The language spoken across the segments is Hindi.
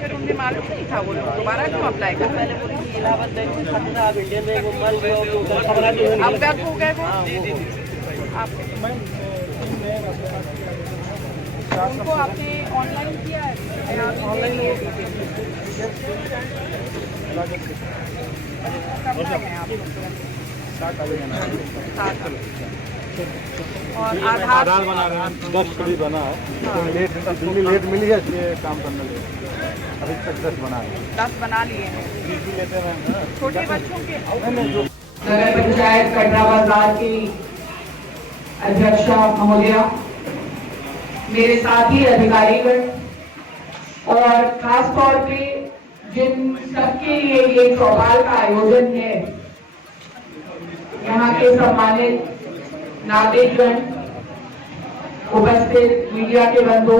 फिर उन्हें मालूम नहीं था, वो दोबारा क्यों अप्लाई कर? पहले बोले कि इलाहाबाद बैंक में खतरा, अब इंडियन बैंक में मर गए, अवगत हो गए वो। उनको आपने ऑनलाइन किया है? ऑनलाइन और आधार बना रहे हैं, 10 भी बना है। दिल्ली लेट मिली है, इसलिए काम करने लगे। अभी तक 10 बना है। 10 बना लिए हैं। लेते हैं छोटे बच्चों के। नगर पंचायत कटरा बाजार की अध्यक्षा महोदया, मेरे साथी अधिकारीगण और खास तौर पे जिन सबके लिए ये चौपाल का आयोजन है, यहाँ के सम्मानित नागरिकगण, उपस्थित मीडिया के बंधु,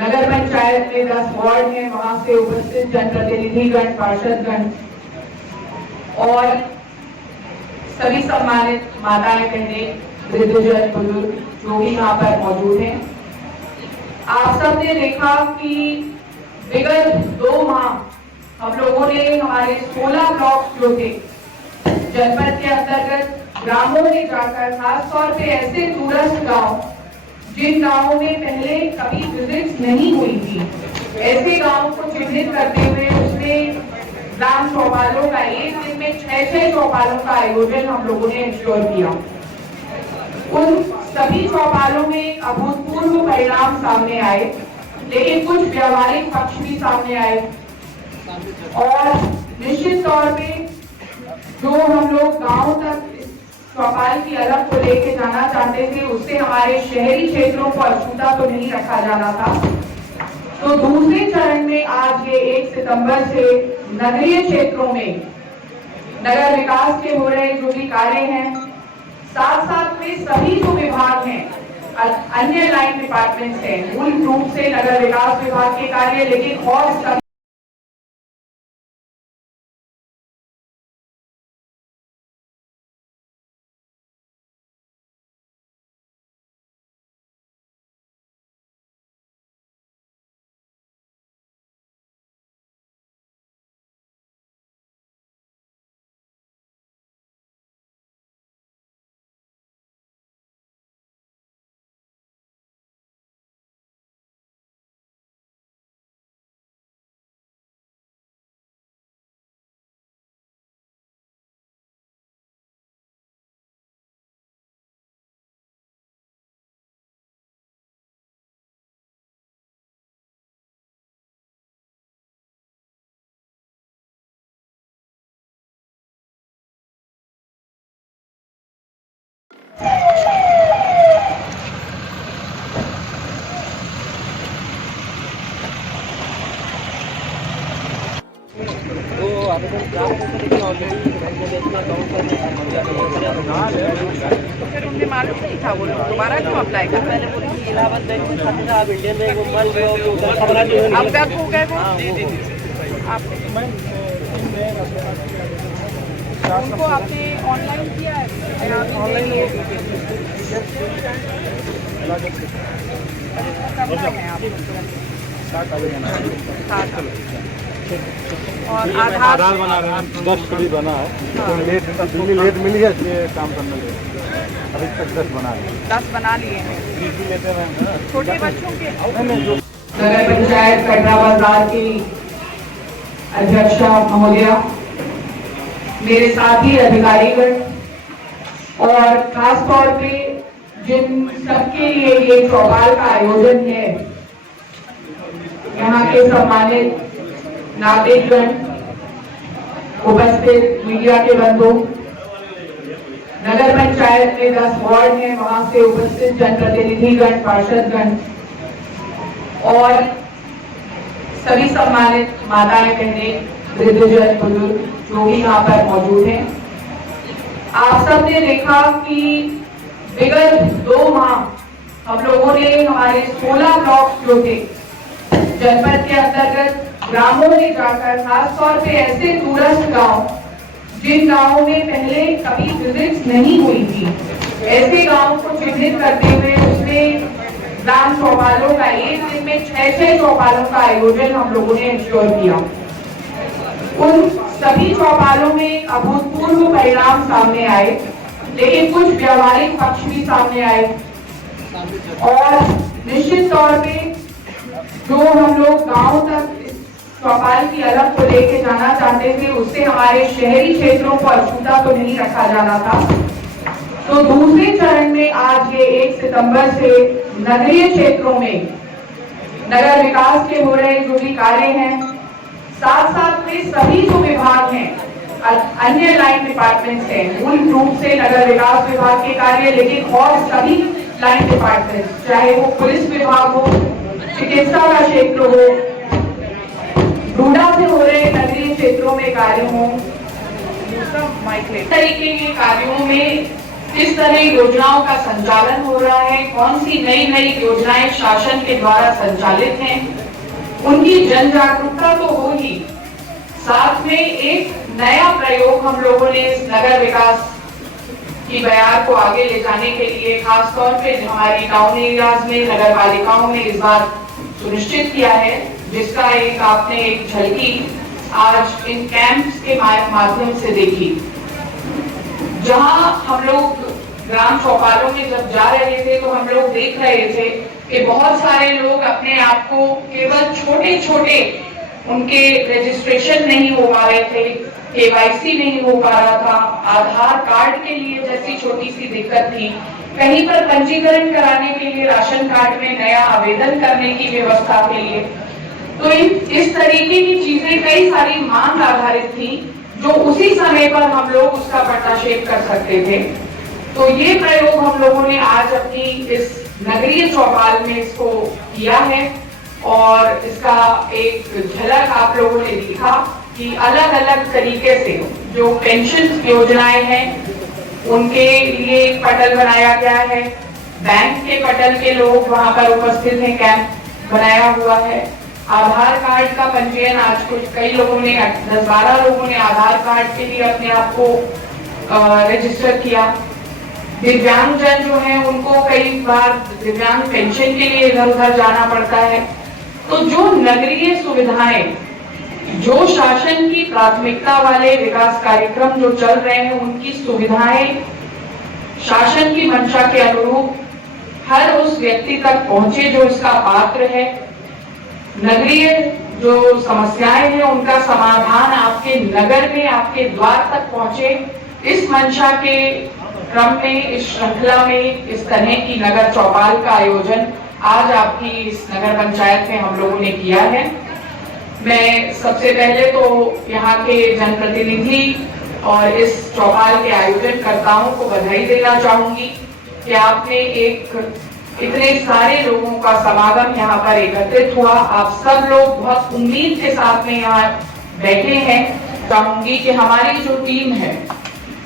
नगर पंचायत में 10 वार्ड हैं, वहां से उपस्थित जनप्रतिनिधिगण, पार्षदगण और सभी सम्मानित माताएं, बहनें, वृद्धजन, बुजुर्ग जो भी यहाँ पर मौजूद हैं। आप सबने देखा कि विगत 2 माह हम लोगों ने हमारे 16 ब्लॉक जो थे जनपद के अंतर्गत ग्रामों में जाकर, खास तौर पे ऐसे दूरस्थ गांव जिन गांवों में पहले कभी विजिट नहीं हुई थी, ऐसे गांवों को चिन्हित करते हुए उसमें ग्राम चौपालों का, एक दिन में 6 चौपालों का आयोजन हम लोगों ने इंश्योर किया। उन सभी चौपालों में अभूतपूर्व परिणाम सामने आए, लेकिन कुछ व्यवहारिक पक्ष भी सामने आए और निश्चित तौर पे जो हम लोग गांव तक चौपाल की अलग को लेके जाना चाहते थे, उससे हमारे शहरी क्षेत्रों को अछूता तो नहीं रखा जाना था। तो दूसरे चरण में आज ये 1 सितंबर से नगरीय क्षेत्रों में नगर विकास के हो रहे जो भी कार्य हैं, साथ साथ में सभी जो विभाग हैं, अन्य लाइन डिपार्टमेंट्स हैं, मूल रूप से नगर विकास विभाग के कार्य, लेकिन और सभी फिर उन्हें मालूम नहीं था, वो दोबारा क्यों अप्लाई कर? पहले बोले कि इलाहाबाद बैंक में खतरा, अब इंडियन बैंक में मर गए, अवगत हो गए वो। उनको आपने ऑनलाइन किया है? ऑनलाइन और आधार बना रहे हैं, 10 भी बना है। दिल्ली लेट मिली है, इसलिए काम करने लगे। अभी तक 10 बना है। 10 बना लिए हैं। लेते हैं छोटे बच्चों के। नगर पंचायत कटरा बाजार की अध्यक्षा महोदया, मेरे साथी अधिकारीगण और खास तौर पे जिन सबके लिए ये चौपाल का आयोजन है, यहाँ के सम्मानित नागरिकगण, उपस्थित मीडिया के बंधु, नगर पंचायत में 10 वार्ड हैं, वहां से उपस्थित जनप्रतिनिधिगण, पार्षदगण और सभी सम्मानित माताएं, बहनें, वृद्धजन, बुजुर्ग जो भी यहाँ पर मौजूद हैं। आप सबने देखा कि विगत 2 माह हम लोगों ने हमारे 16 ब्लॉक जो थे जनपद के अंतर्गत ग्रामों में जाकर, खास तौर पे ऐसे दूरस्थ गांव जिन गांवों में पहले कभी विजिट नहीं हुई थी, ऐसे गांवों को चिन्हित करते हुए उसमें ग्राम चौपालों का एक दिन में 6 चौपालों का आयोजन हम लोगों ने इंश्योर किया। उन सभी चौपालों में अभूतपूर्व परिणाम सामने आए, लेकिन कुछ व्यवहारिक पक्ष भी सामने आए और निश्चित तौर पे जो हम लोग गांव तक चौपाल की अलग को लेके जाना चाहते थे, उससे हमारे शहरी क्षेत्रों को अछूता तो नहीं रखा जाना था। तो दूसरे चरण में आज ये 1 सितंबर से नगरीय क्षेत्रों में नगर विकास के हो रहे जो भी कार्य हैं, साथ साथ में सभी जो विभाग हैं, अन्य लाइन डिपार्टमेंट्स हैं, मूल रूप से नगर विकास विभाग के कार्य, लेकिन और सभी लाइन डिपार्टमेंट्स, चाहे वो पुलिस विभाग हो, चिकित्सा का क्षेत्र हो, रूडा से हो रहे नगरीय क्षेत्रों में कार्य हो, तरीके के कार्यों में किस तरह योजनाओं का संचालन हो रहा है, कौन सी नई नई योजनाएं शासन के द्वारा संचालित हैं, उनकी जन जागरूकता तो हो ही, साथ में एक नया प्रयोग हम लोगों ने इस नगर विकास की बयार को आगे ले जाने के लिए खासतौर पे हमारी टाउन एरियाज में नगर पालिकाओं में इस बार सुनिश्चित किया है, जिसका एक आपने एक झलकी आज इन कैंप्स के माध्यम से देखी, जहां हम लोग ग्राम चौपालों में जब जा रहे थे तो हम लोग देख रहे थे कि बहुत सारे लोग अपने आप को केवल छोटे छोटे उनके रजिस्ट्रेशन नहीं हो पा रहे थे, केवाईसी नहीं हो पा रहा था, आधार कार्ड के लिए जैसी छोटी सी दिक्कत थी, कहीं पर पंजीकरण कराने के लिए राशन कार्ड में नया आवेदन करने की व्यवस्था के लिए, तो इस तरीके की चीजें कई सारी मांग आधारित थी जो उसी समय पर हम लोग उसका पटाक्षेप कर सकते थे। तो ये प्रयोग हम लोगों ने आज अपनी इस नगरीय चौपाल में इसको किया है और इसका एक झलक आप लोगों ने देखा कि अलग अलग तरीके से जो पेंशन योजनाएं हैं उनके लिए एक पटल बनाया गया है, बैंक के पटल के लोग वहां पर उपस्थित हैं, कैंप बनाया हुआ है, आधार कार्ड का पंजीयन आज कुछ कई लोगों ने 10-12 लोगों ने आधार कार्ड के लिए अपने आप को रजिस्टर किया, दिव्यांग जन जो है उनको कई बार दिव्यांग पेंशन के लिए इधर उधर जाना पड़ता है। तो जो नगरीय सुविधाएं, जो शासन की प्राथमिकता वाले विकास कार्यक्रम जो चल रहे हैं, उनकी सुविधाएं शासन की मंशा के अनुरूप हर उस व्यक्ति तक पहुंचे जो इसका पात्र है। नगरीय जो समस्याएं हैं उनका समाधान आपके नगर में, आपके द्वार तक पहुंचे, इस मंशा के क्रम में, इस श्रृंखला में इस तरह की नगर चौपाल का आयोजन आज आपकी इस नगर पंचायत में हम लोगों ने किया है। मैं सबसे पहले तो यहाँ के जनप्रतिनिधि और इस चौपाल के आयोजनकर्ताओं को बधाई देना चाहूंगी कि आपने इतने सारे लोगों का समागम यहाँ पर एकत्रित हुआ। आप सब लोग बहुत उम्मीद के साथ में यहाँ बैठे हैं। चाहूंगी कि हमारी जो टीम है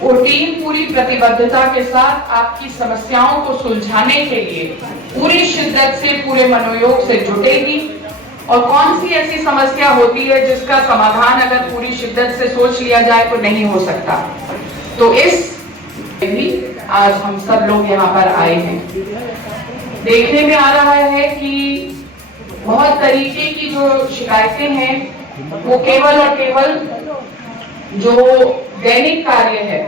वो टीम पूरी प्रतिबद्धता के साथ आपकी समस्याओं को सुलझाने के लिए पूरी शिद्दत से, पूरे मनोयोग से जुटेगी। और कौन सी ऐसी समस्या होती है जिसका समाधान अगर पूरी शिद्दत से सोच लिया जाए तो नहीं हो सकता। तो इस भी आज हम सब लोग यहाँ पर आए हैं। देखने में आ रहा है कि बहुत तरीके की जो शिकायतें हैं वो केवल और केवल जो दैनिक कार्य है,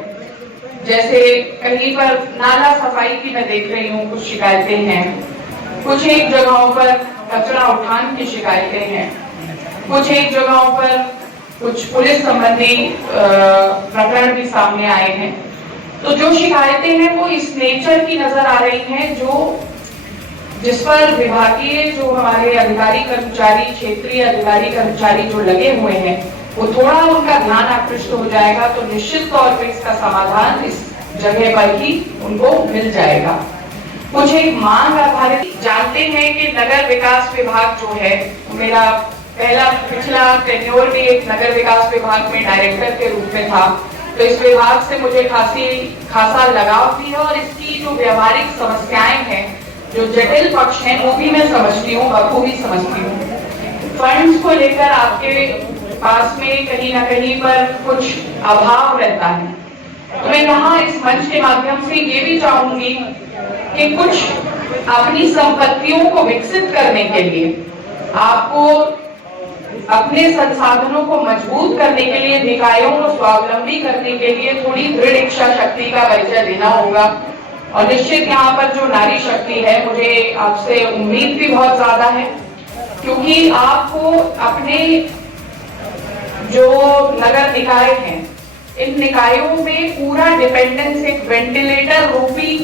जैसे कहीं पर नाला सफाई की मैं देख रही हूँ कुछ शिकायतें हैं, कुछ एक जगहों पर कचरा उठान की शिकायतें हैं, कुछ एक जगहों पर कुछ पुलिस संबंधी प्रकरण भी सामने आए हैं। तो जो शिकायतें हैं वो इस नेचर की नजर आ रही हैं जिस पर विभागीय जो हमारे अधिकारी कर्मचारी, क्षेत्रीय अधिकारी कर्मचारी जो लगे हुए हैं वो थोड़ा उनका ध्यान आकृष्ट हो जाएगा तो निश्चित तौर पर इसका समाधान इस जगह पर ही उनको मिल जाएगा। कुछ एक मांग आधारित जानते हैं कि नगर विकास विभाग जो है, मेरा पिछला टेन्योर भी एक नगर विकास विभाग में डायरेक्टर के रूप में था, तो इस विभाग से मुझे खासा लगाव भी है और इसकी जो व्यवहारिक समस्याएं हैं, जो जटिल पक्ष हैं वो भी मैं समझती हूँ, बखूबी समझती हूँ। फंड्स को लेकर आपके पास में कहीं ना कहीं पर कुछ अभाव रहता है तो मैं यहाँ इस मंच के माध्यम से ये भी चाहूंगी कि कुछ अपनी संपत्तियों को विकसित करने के लिए आपको अपने संसाधनों को मजबूत करने के लिए, निकायों को स्वावलंबी करने के लिए थोड़ी दृढ़ इच्छा शक्ति का परिचय देना होगा। और निश्चित यहाँ पर जो नारी शक्ति है, मुझे आपसे उम्मीद भी बहुत ज्यादा है, क्योंकि आपको अपने जो नगर निकाय हैं, इन निकायों में पूरा डिपेंडेंस एक वेंटिलेटर रूपी